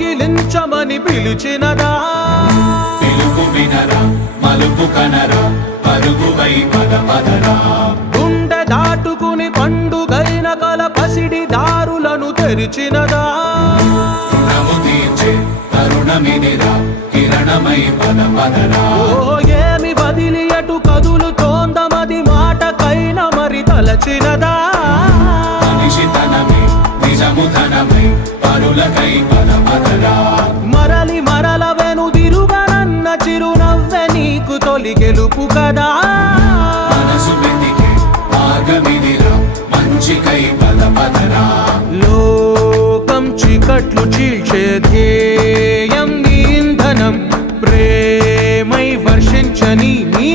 కౌగిలించమని పిలిచినదా? పిలుపు వినరా మలుపు కనరా పరుగువై పద పదరా. గుండె దాటుకుని పండుగైన కల పసిడి దారులను తెరిచినదా? రుణము తీర్చే తరుణమిదిరా కిరణమై పద పదరా. ఓ ఏమి వదిలి అటు కదులుతోందమది మాటకైన మరి తలచినదా? తేజము పరులకై పద మరలి మరల వెను తిరుగనన్న చిరునవ్వె నీకు తొలి గెలుపు కదా. మనసు వెతికే మంచికై లోకం చీకట్లు చీల్చే ధ్యేయం నీ ఇంధనం ప్రేమై వర్షించని నీ